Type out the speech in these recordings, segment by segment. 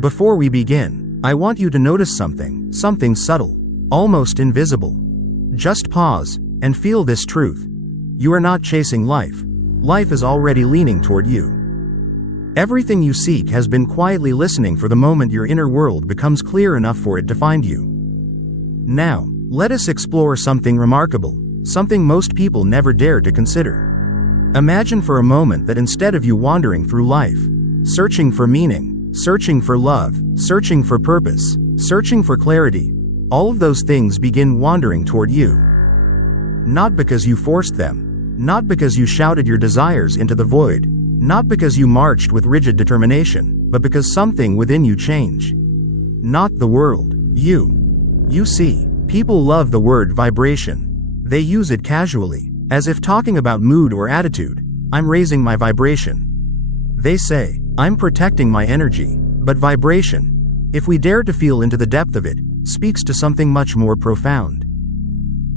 Before we begin, I want you to notice something subtle, almost invisible. Just pause and feel this truth. You are not chasing life. Life is already leaning toward you. Everything you seek has been quietly listening for the moment your inner world becomes clear enough for it to find you. Now, let us explore something remarkable, something most people never dare to consider. Imagine for a moment that instead of you wandering through life, searching for meaning, searching for love, searching for purpose, searching for clarity, all of those things begin wandering toward you. Not because you forced them, not because you shouted your desires into the void, not because you marched with rigid determination, but because something within you changed. Not the world, you. You see, people love the word vibration. They use it casually, as if talking about mood or attitude. I'm raising my vibration. They say, I'm protecting my energy, but vibration, if we dare to feel into the depth of it, speaks to something much more profound.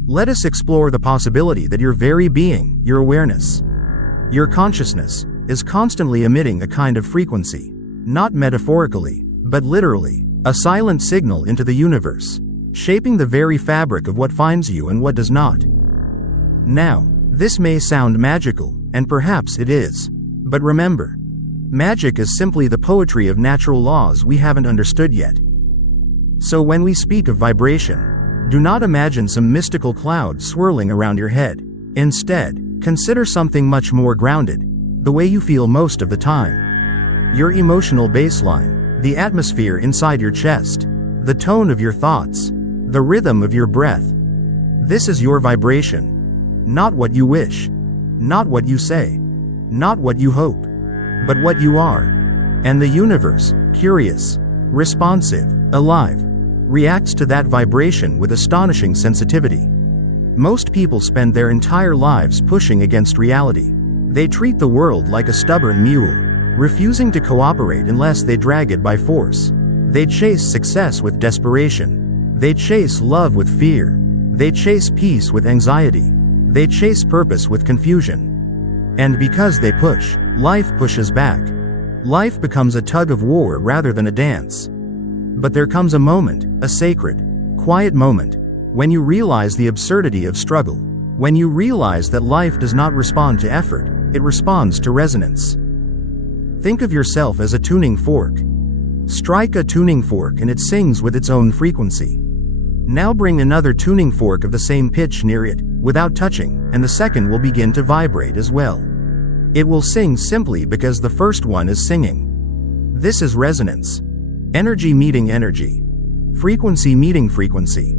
Let us explore the possibility that your very being, your awareness, your consciousness, is constantly emitting a kind of frequency, not metaphorically, but literally, a silent signal into the universe, shaping the very fabric of what finds you and what does not. Now, this may sound magical, and perhaps it is, but remember, magic is simply the poetry of natural laws we haven't understood yet. So when we speak of vibration, do not imagine some mystical cloud swirling around your head. Instead, consider something much more grounded, the way you feel most of the time. Your emotional baseline, the atmosphere inside your chest, the tone of your thoughts, the rhythm of your breath. This is your vibration. Not what you wish, not what you say, not what you hope, but what you are. And the universe, curious, responsive, alive, reacts to that vibration with astonishing sensitivity. Most people spend their entire lives pushing against reality. They treat the world like a stubborn mule, refusing to cooperate unless they drag it by force. They chase success with desperation. They chase love with fear. They chase peace with anxiety. They chase purpose with confusion. And because they push, life pushes back. Life becomes a tug of war rather than a dance. But there comes a moment, a sacred, quiet moment, when you realize the absurdity of struggle. When you realize that life does not respond to effort, it responds to resonance. Think of yourself as a tuning fork. Strike a tuning fork and it sings with its own frequency. Now bring another tuning fork of the same pitch near it, without touching, and the second will begin to vibrate as well. It will sing simply because the first one is singing. This is resonance. Energy meeting energy. Frequency meeting frequency.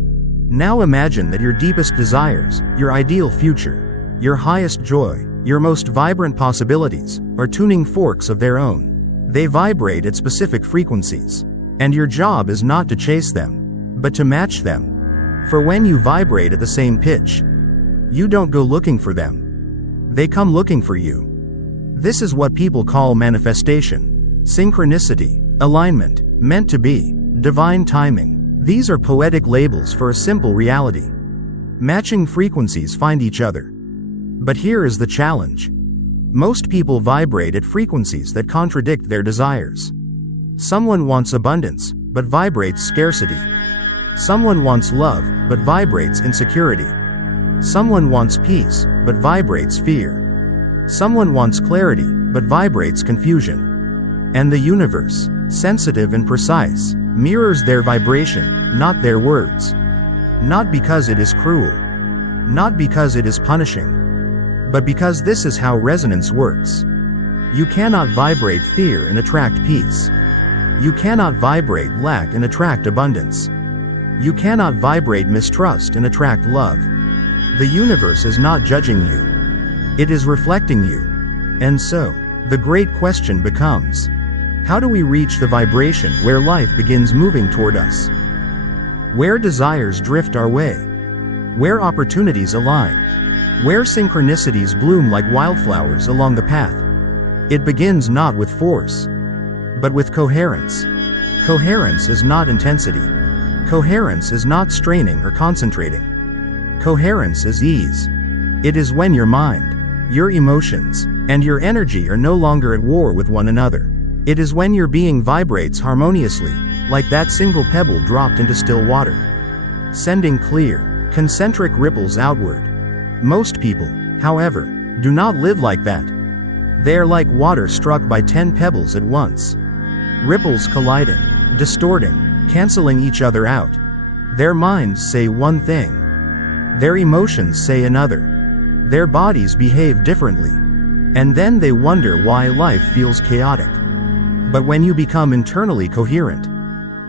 Now imagine that your deepest desires, your ideal future, your highest joy, your most vibrant possibilities, are tuning forks of their own. They vibrate at specific frequencies. And your job is not to chase them, but to match them. For when you vibrate at the same pitch, you don't go looking for them. They come looking for you. This is what people call manifestation, synchronicity, alignment, meant to be, divine timing. These are poetic labels for a simple reality. Matching frequencies find each other. But here is the challenge. Most people vibrate at frequencies that contradict their desires. Someone wants abundance, but vibrates scarcity. Someone wants love, but vibrates insecurity. Someone wants peace, but vibrates fear. Someone wants clarity, but vibrates confusion. And the universe, sensitive and precise, mirrors their vibration, not their words. Not because it is cruel. Not because it is punishing. But because this is how resonance works. You cannot vibrate fear and attract peace. You cannot vibrate lack and attract abundance. You cannot vibrate mistrust and attract love. The universe is not judging you. It is reflecting you. And so, the great question becomes, how do we reach the vibration where life begins moving toward us? Where desires drift our way? Where opportunities align? Where synchronicities bloom like wildflowers along the path? It begins not with force, but with coherence. Coherence is not intensity. Coherence is not straining or concentrating. Coherence is ease. It is when your mind, your emotions, and your energy are no longer at war with one another. It is when your being vibrates harmoniously, like that single pebble dropped into still water, sending clear, concentric ripples outward. Most people, however, do not live like that. They are like water struck by 10 pebbles at once. Ripples colliding, distorting, canceling each other out. Their minds say one thing. Their emotions say another. Their bodies behave differently. And then they wonder why life feels chaotic. But when you become internally coherent,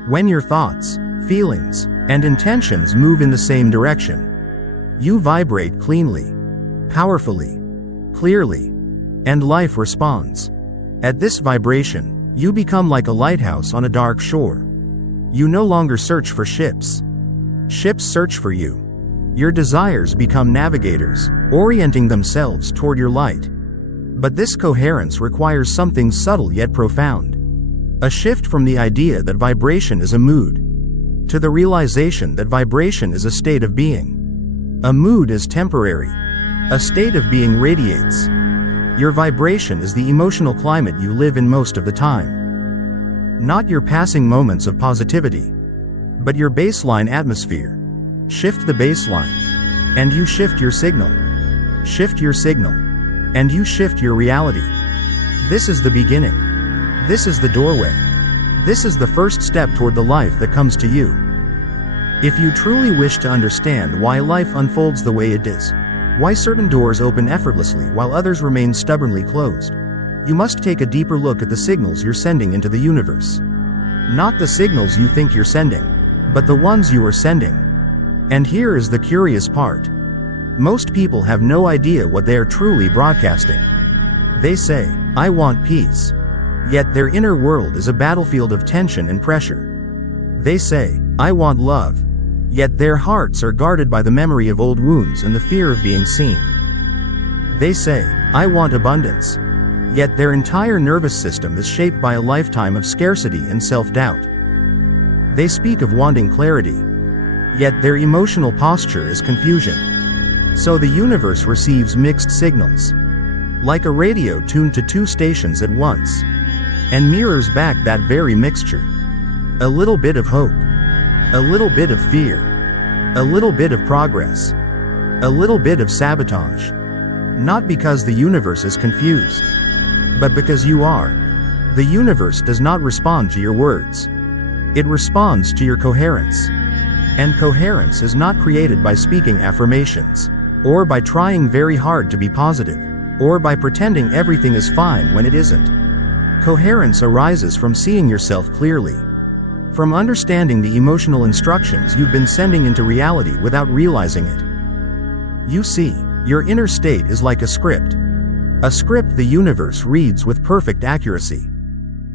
when your thoughts, feelings, and intentions move in the same direction, you vibrate cleanly, powerfully, clearly, and life responds. At this vibration, you become like a lighthouse on a dark shore. You no longer search for ships. Ships search for you. Your desires become navigators, orienting themselves toward your light. But this coherence requires something subtle yet profound. A shift from the idea that vibration is a mood, to the realization that vibration is a state of being. A mood is temporary. A state of being radiates. Your vibration is the emotional climate you live in most of the time. Not your passing moments of positivity, but your baseline atmosphere. Shift the baseline, and you shift your signal. Shift your signal, and you shift your reality. This is the beginning. This is the doorway. This is the first step toward the life that comes to you. If you truly wish to understand why life unfolds the way it does, why certain doors open effortlessly while others remain stubbornly closed, you must take a deeper look at the signals you're sending into the universe. Not the signals you think you're sending, but the ones you are sending. And here is the curious part. Most people have no idea what they are truly broadcasting. They say, "I want peace." Yet their inner world is a battlefield of tension and pressure. They say, "I want love." Yet their hearts are guarded by the memory of old wounds and the fear of being seen. They say, "I want abundance." Yet their entire nervous system is shaped by a lifetime of scarcity and self-doubt. They speak of wanting clarity. Yet their emotional posture is confusion. So the universe receives mixed signals, like a radio tuned to 2 stations at once, and mirrors back that very mixture. A little bit of hope. A little bit of fear. A little bit of progress. A little bit of sabotage. Not because the universe is confused, but because you are. The universe does not respond to your words. It responds to your coherence. And coherence is not created by speaking affirmations, or by trying very hard to be positive, or by pretending everything is fine when it isn't. Coherence arises from seeing yourself clearly, from understanding the emotional instructions you've been sending into reality without realizing it. You see, your inner state is like a script. A script the universe reads with perfect accuracy.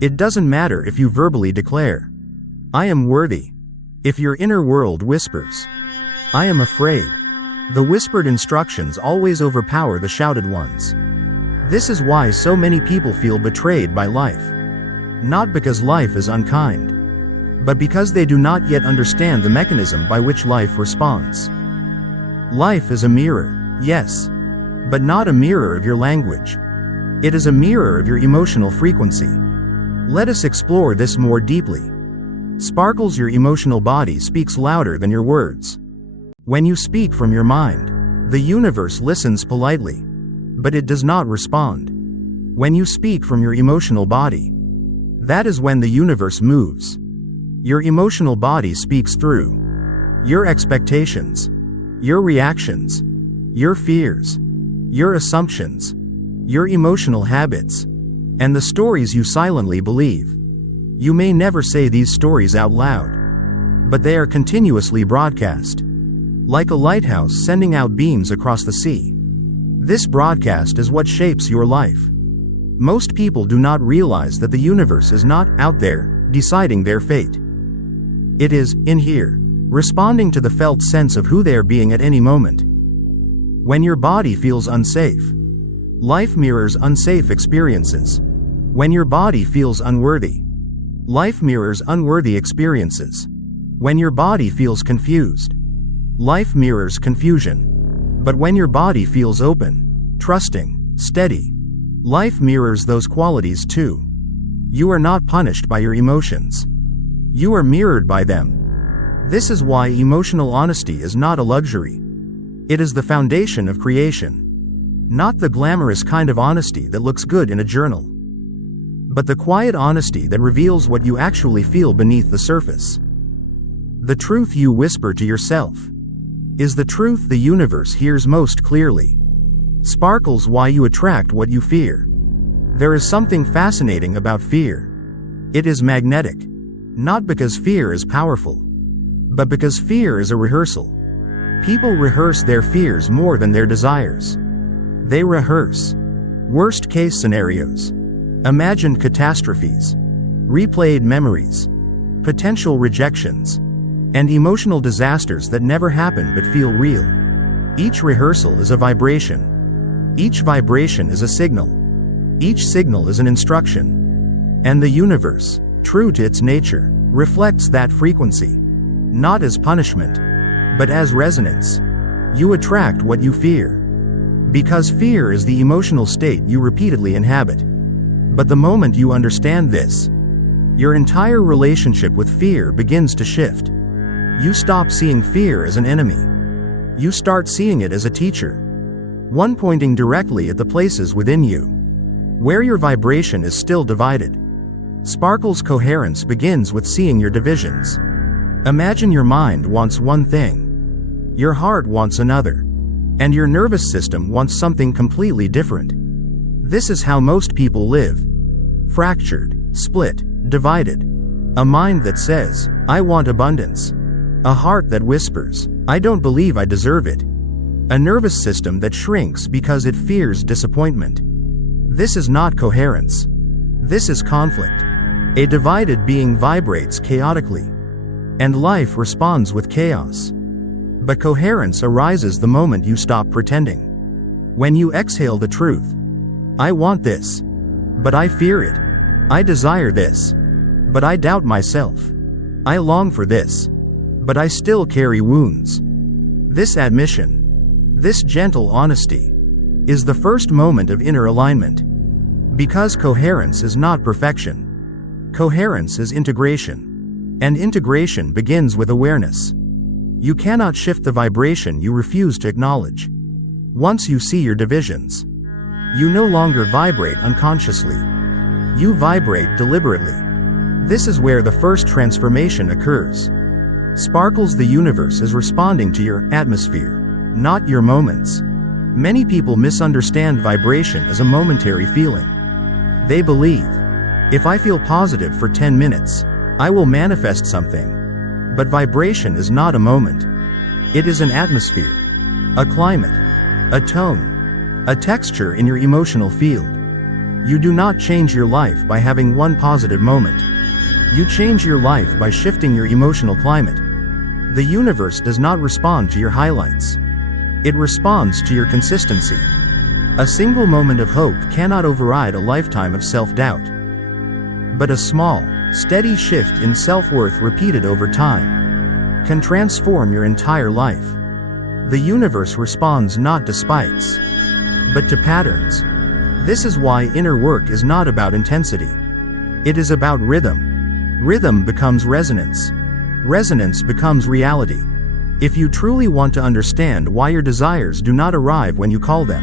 It doesn't matter if you verbally declare, "I am worthy," if your inner world whispers, "I am afraid." The whispered instructions always overpower the shouted ones. This is why so many people feel betrayed by life. Not because life is unkind, but because they do not yet understand the mechanism by which life responds. Life is a mirror, yes, but not a mirror of your language. It is a mirror of your emotional frequency. Let us explore this more deeply. Sparkles, your emotional body speaks louder than your words. When you speak from your mind, the universe listens politely, but it does not respond. When you speak from your emotional body, that is when the universe moves. Your emotional body speaks through your expectations, your reactions, your fears, your assumptions, your emotional habits, and the stories you silently believe. You may never say these stories out loud, but they are continuously broadcast, like a lighthouse sending out beams across the sea. This broadcast is what shapes your life. Most people do not realize that the universe is not out there, deciding their fate. It is, in here, responding to the felt sense of who they are being at any moment. When your body feels unsafe, life mirrors unsafe experiences. When your body feels unworthy, life mirrors unworthy experiences. When your body feels confused, life mirrors confusion. But when your body feels open, trusting, steady, life mirrors those qualities too. You are not punished by your emotions. You are mirrored by them. This is why emotional honesty is not a luxury. It is the foundation of creation. Not the glamorous kind of honesty that looks good in a journal, but the quiet honesty that reveals what you actually feel beneath the surface. The truth you whisper to yourself is the truth the universe hears most clearly. Sparkles, why you attract what you fear. There is something fascinating about fear. It is magnetic, not because fear is powerful, but because fear is a rehearsal. People rehearse their fears more than their desires. They rehearse worst-case scenarios, imagined catastrophes, replayed memories, potential rejections, and emotional disasters that never happen but feel real. Each rehearsal is a vibration. Each vibration is a signal. Each signal is an instruction. And the universe, true to its nature, reflects that frequency, not as punishment, but as resonance. You attract what you fear, because fear is the emotional state you repeatedly inhabit. But the moment you understand this, your entire relationship with fear begins to shift. You stop seeing fear as an enemy. You start seeing it as a teacher, one pointing directly at the places within you where your vibration is still divided. Sparkle's coherence begins with seeing your divisions. Imagine your mind wants one thing, your heart wants another, and your nervous system wants something completely different. This is how most people live. Fractured, split, divided. A mind that says, I want abundance. A heart that whispers, I don't believe I deserve it. A nervous system that shrinks because it fears disappointment. This is not coherence. This is conflict. A divided being vibrates chaotically, and life responds with chaos. But coherence arises the moment you stop pretending. When you exhale the truth. I want this, but I fear it. I desire this, but I doubt myself. I long for this, but I still carry wounds. This admission, this gentle honesty, is the first moment of inner alignment. Because coherence is not perfection. Coherence is integration. And integration begins with awareness. You cannot shift the vibration you refuse to acknowledge. Once you see your divisions, you no longer vibrate unconsciously. You vibrate deliberately. This is where the first transformation occurs. Sparkles, the universe is responding to your atmosphere, not your moments. Many people misunderstand vibration as a momentary feeling. They believe, if I feel positive for 10 minutes, I will manifest something. But vibration is not a moment. It is an atmosphere, a climate, a tone, a texture in your emotional field. You do not change your life by having one positive moment. You change your life by shifting your emotional climate. The universe does not respond to your highlights. It responds to your consistency. A single moment of hope cannot override a lifetime of self-doubt. But a small, steady shift in self-worth repeated over time can transform your entire life. The universe responds not to spikes, but to patterns. This is why inner work is not about intensity. It is about rhythm. Rhythm becomes resonance. Resonance becomes reality. If you truly want to understand why your desires do not arrive when you call them,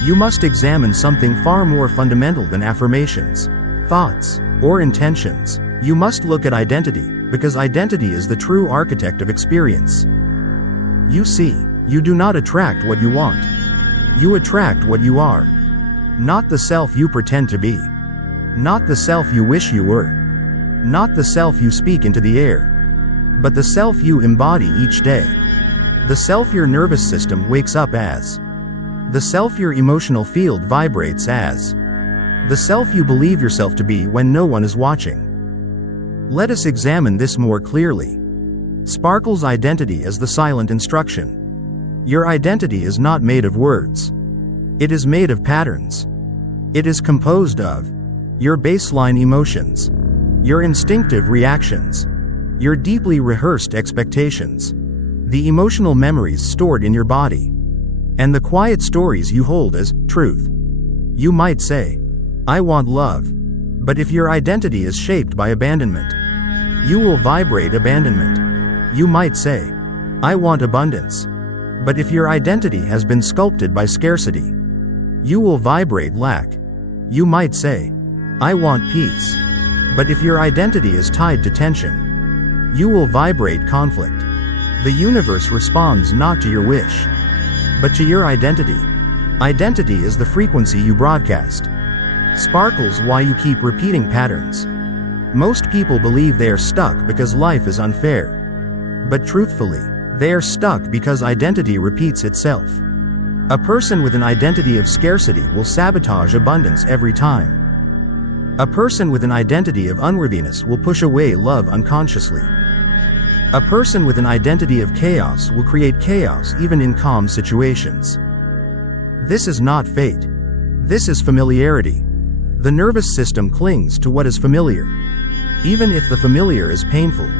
you must examine something far more fundamental than affirmations, thoughts, or intentions. You must look at identity, because identity is the true architect of experience. You see, you do not attract what you want. You attract what you are. Not the self you pretend to be. Not the self you wish you were. Not the self you speak into the air. But the self you embody each day. The self your nervous system wakes up as. The self your emotional field vibrates as. The self you believe yourself to be when no one is watching. Let us examine this more clearly. Sparkle's identity as the silent instruction. Your identity is not made of words. It is made of patterns. It is composed of your baseline emotions, your instinctive reactions, your deeply rehearsed expectations, the emotional memories stored in your body, and the quiet stories you hold as truth. You might say, I want love, But if your identity is shaped by abandonment, you will vibrate abandonment. You might say, I want abundance. But if your identity has been sculpted by scarcity, you will vibrate lack. You might say, I want peace. But if your identity is tied to tension, you will vibrate conflict. The universe responds not to your wish, but to your identity. Identity is the frequency you broadcast. Sparkles why you keep repeating patterns. Most people believe they are stuck because life is unfair. But truthfully, they are stuck because identity repeats itself. A person with an identity of scarcity will sabotage abundance every time. A person with an identity of unworthiness will push away love unconsciously. A person with an identity of chaos will create chaos even in calm situations. This is not fate. This is familiarity. The nervous system clings to what is familiar, even if the familiar is painful.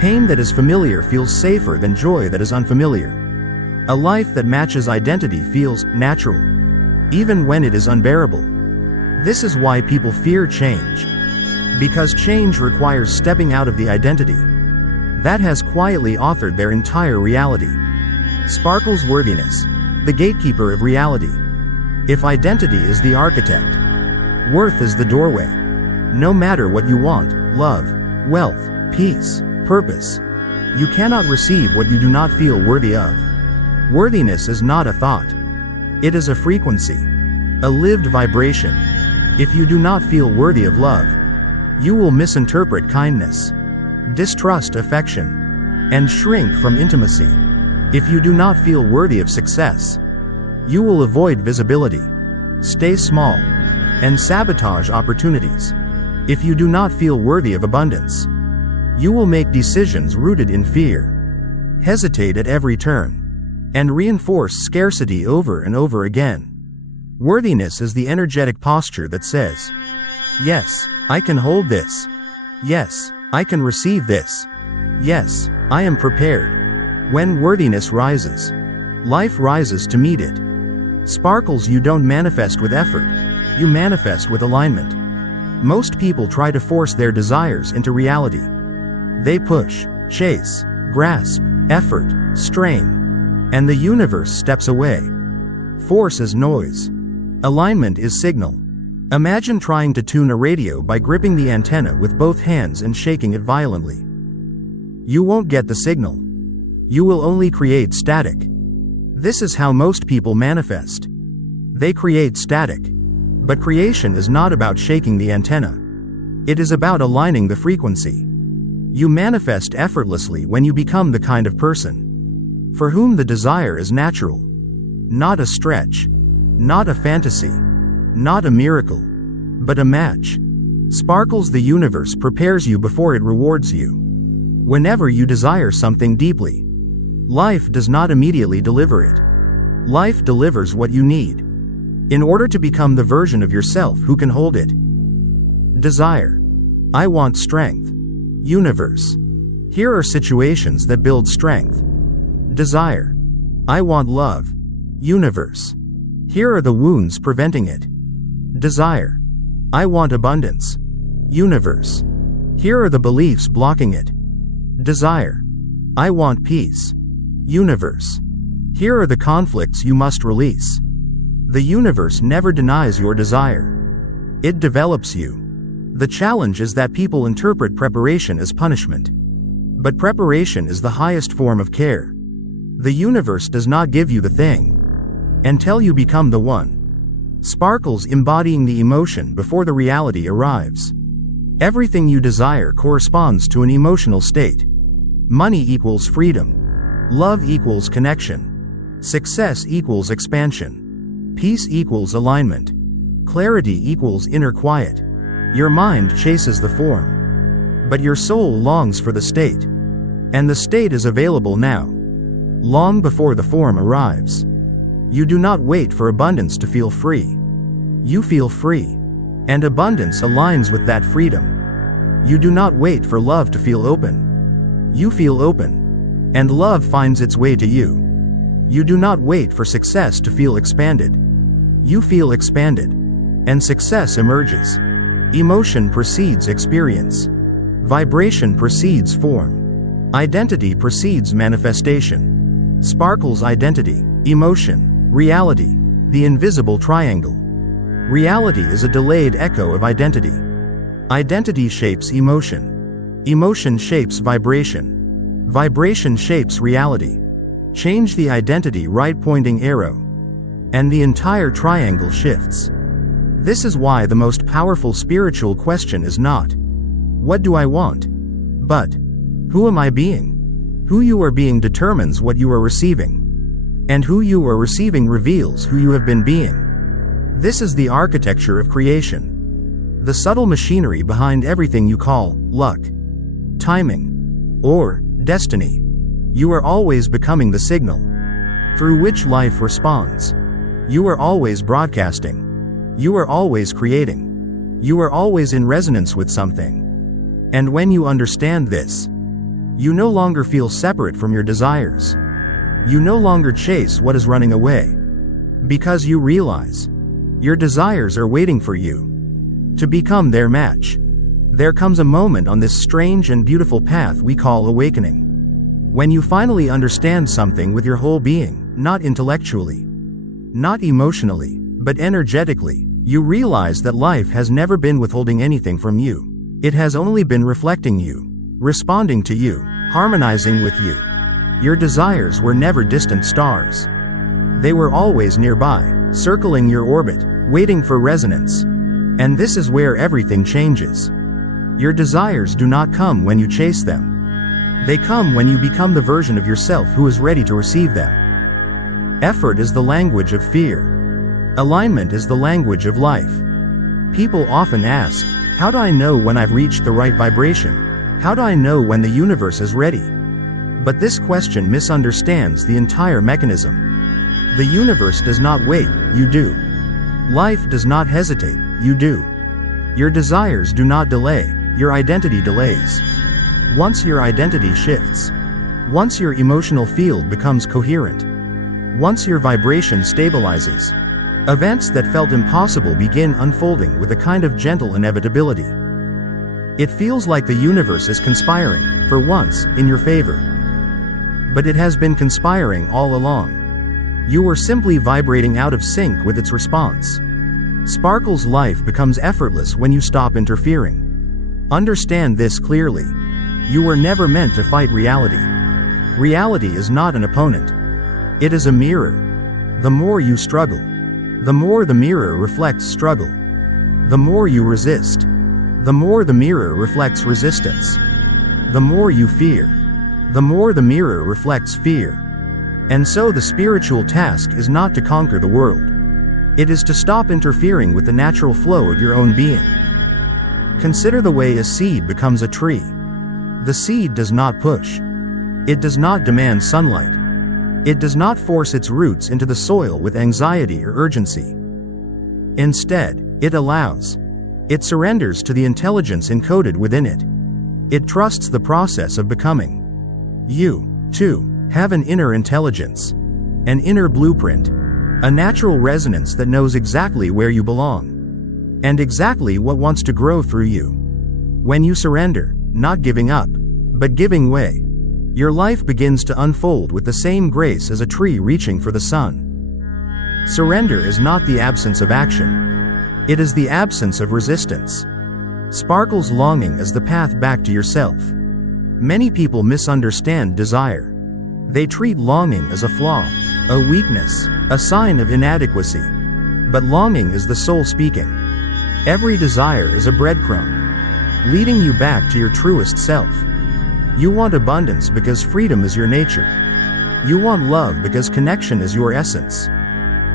Pain that is familiar feels safer than joy that is unfamiliar. A life that matches identity feels natural, even when it is unbearable. This is why people fear change. Because change requires stepping out of the identity that has quietly authored their entire reality. Sparkles worthiness, the gatekeeper of reality. If identity is the architect, worth is the doorway. No matter what you want, love, wealth, peace, purpose, you cannot receive what you do not feel worthy of. Worthiness is not a thought. It is a frequency, a lived vibration. If you do not feel worthy of love, you will misinterpret kindness, distrust affection, and shrink from intimacy. If you do not feel worthy of success, you will avoid visibility, stay small, and sabotage opportunities. If you do not feel worthy of abundance, you will make decisions rooted in fear, hesitate at every turn, and reinforce scarcity over and over again. Worthiness is the energetic posture that says, yes, I can hold this. Yes, I can receive this. Yes, I am prepared. When worthiness rises, life rises to meet it. Sparkles you don't manifest with effort, you manifest with alignment. Most people try to force their desires into reality. They push, chase, grasp, effort, strain, and the universe steps away. Force is noise. Alignment is signal. Imagine trying to tune a radio by gripping the antenna with both hands and shaking it violently. You won't get the signal. You will only create static. This is how most people manifest. They create static. But creation is not about shaking the antenna. It is about aligning the frequency. You manifest effortlessly when you become the kind of person for whom the desire is natural. Not a stretch. Not a fantasy. Not a miracle. But a match. Sparkles the universe prepares you before it rewards you. Whenever you desire something deeply, life does not immediately deliver it. Life delivers what you need, in order to become the version of yourself who can hold it. Desire. I want strength. Universe. Here are situations that build strength. Desire. I want love. Universe. Here are the wounds preventing it. Desire. I want abundance. Universe. Here are the beliefs blocking it. Desire. I want peace. Universe. Here are the conflicts you must release. The universe never denies your desire. It develops you. The challenge is that people interpret preparation as punishment. But preparation is the highest form of care. The universe does not give you the thing until you become the one. Sparkles embodying the emotion before the reality arrives. Everything you desire corresponds to an emotional state. Money equals freedom. Love equals connection. Success equals expansion. Peace equals alignment. Clarity equals inner quiet. Your mind chases the form, but your soul longs for the state. And the state is available now, long before the form arrives. You do not wait for abundance to feel free. You feel free, and abundance aligns with that freedom. You do not wait for love to feel open. You feel open, and love finds its way to you. You do not wait for success to feel expanded. You feel expanded, and success emerges. Emotion precedes experience. Vibration precedes form. Identity precedes manifestation. Sparkles identity, emotion, reality, the invisible triangle. Reality is a delayed echo of identity. Identity shapes emotion. Emotion shapes vibration. Vibration shapes reality. Change the identity right pointing arrow, and the entire triangle shifts. This is why the most powerful spiritual question is not, "What do I want?" but, "Who am I being?" Who you are being determines what you are receiving. And who you are receiving reveals who you have been being. This is the architecture of creation. The subtle machinery behind everything you call luck, timing, or destiny. You are always becoming the signal through which life responds. You are always broadcasting. You are always creating. You are always in resonance with something. And when you understand this, you no longer feel separate from your desires. You no longer chase what is running away. Because you realize your desires are waiting for you to become their match. There comes a moment on this strange and beautiful path we call awakening, when you finally understand something with your whole being, not intellectually, not emotionally, but energetically. You realize that life has never been withholding anything from you. It has only been reflecting you, responding to you, harmonizing with you. Your desires were never distant stars. They were always nearby, circling your orbit, waiting for resonance. And this is where everything changes. Your desires do not come when you chase them. They come when you become the version of yourself who is ready to receive them. Effort is the language of fear. Alignment is the language of life. People often ask, "How do I know when I've reached the right vibration? How do I know when the universe is ready?" But this question misunderstands the entire mechanism. The universe does not wait, you do. Life does not hesitate, you do. Your desires do not delay, your identity delays. Once your identity shifts, once your emotional field becomes coherent, once your vibration stabilizes, events that felt impossible begin unfolding with a kind of gentle inevitability. It feels like the universe is conspiring, for once, in your favor. But it has been conspiring all along. You were simply vibrating out of sync with its response. Sparkle's life becomes effortless when you stop interfering. Understand this clearly. You were never meant to fight reality. Reality is not an opponent. It is a mirror. The more you struggle, the more the mirror reflects struggle. The more you resist, the more the mirror reflects resistance. The more you fear, the more the mirror reflects fear. And so the spiritual task is not to conquer the world. It is to stop interfering with the natural flow of your own being. Consider the way a seed becomes a tree. The seed does not push. It does not demand sunlight. It does not force its roots into the soil with anxiety or urgency. Instead, it allows. It surrenders to the intelligence encoded within it. It trusts the process of becoming. You, too, have an inner intelligence, an inner blueprint, a natural resonance that knows exactly where you belong, and exactly what wants to grow through you. When you surrender, not giving up, but giving way, your life begins to unfold with the same grace as a tree reaching for the sun. Surrender is not the absence of action. It is the absence of resistance. Sparkles longing as the path back to yourself. Many people misunderstand desire. They treat longing as a flaw, a weakness, a sign of inadequacy. But longing is the soul speaking. Every desire is a breadcrumb, leading you back to your truest self. You want abundance because freedom is your nature. You want love because connection is your essence.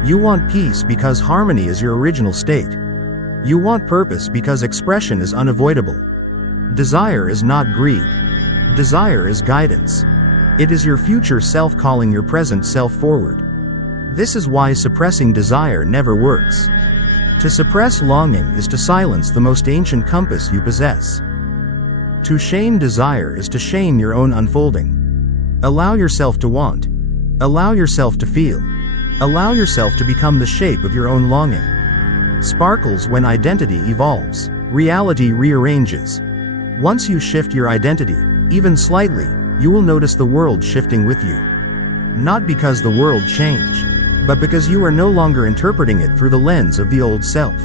You want peace because harmony is your original state. You want purpose because expression is unavoidable. Desire is not greed. Desire is guidance. It is your future self calling your present self forward. This is why suppressing desire never works. To suppress longing is to silence the most ancient compass you possess. To shame desire is to shame your own unfolding. Allow yourself to want. Allow yourself to feel. Allow yourself to become the shape of your own longing. Sparkles when identity evolves. reality rearranges. Once you shift your identity, even slightly, you will notice the world shifting with you. Not because the world changed, but because you are no longer interpreting it through the lens of the old self.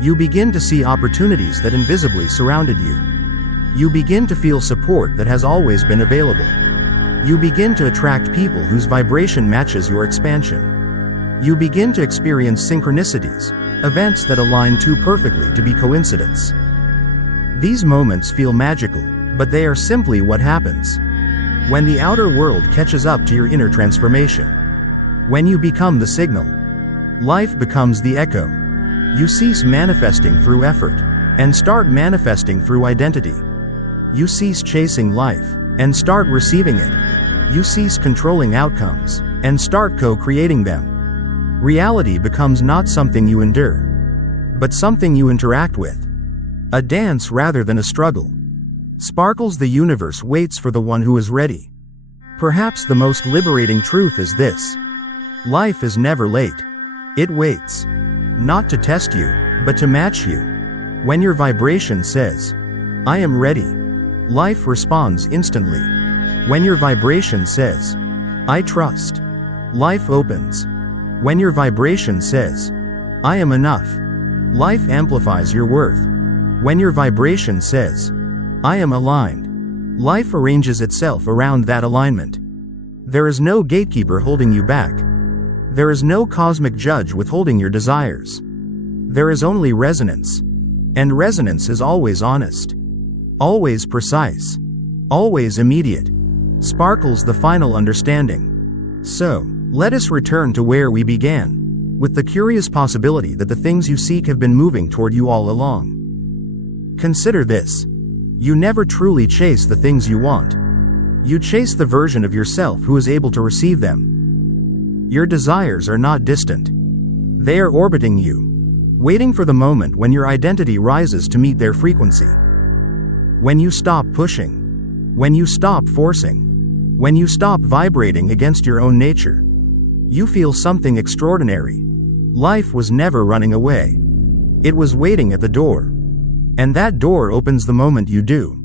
You begin to see opportunities that invisibly surrounded you. You begin to feel support that has always been available. You begin to attract people whose vibration matches your expansion. You begin to experience synchronicities, events that align too perfectly to be coincidence. These moments feel magical, but they are simply what happens when the outer world catches up to your inner transformation. When you become the signal, life becomes the echo. You cease manifesting through effort and start manifesting through identity. You cease chasing life and start receiving it. You cease controlling outcomes and start co-creating them. Reality becomes not something you endure, but something you interact with. A dance rather than a struggle. Sparkles, the universe waits for the one who is ready. Perhaps the most liberating truth is this: life is never late. It waits. Not to test you, but to match you. When your vibration says, "I am ready," life responds instantly. When your vibration says, "I trust," life opens. When your vibration says, "I am enough," life amplifies your worth. When your vibration says, "I am aligned," life arranges itself around that alignment. There is no gatekeeper holding you back. There is no cosmic judge withholding your desires. There is only resonance. And resonance is always honest, always precise, always immediate. Sparkles, the final understanding. So, let us return to where we began, with the curious possibility that the things you seek have been moving toward you all along. Consider this. You never truly chase the things you want. You chase the version of yourself who is able to receive them. Your desires are not distant. They are orbiting you, waiting for the moment when your identity rises to meet their frequency. When you stop pushing, when you stop forcing, when you stop vibrating against your own nature, you feel something extraordinary. Life was never running away. It was waiting at the door. And that door opens the moment you do.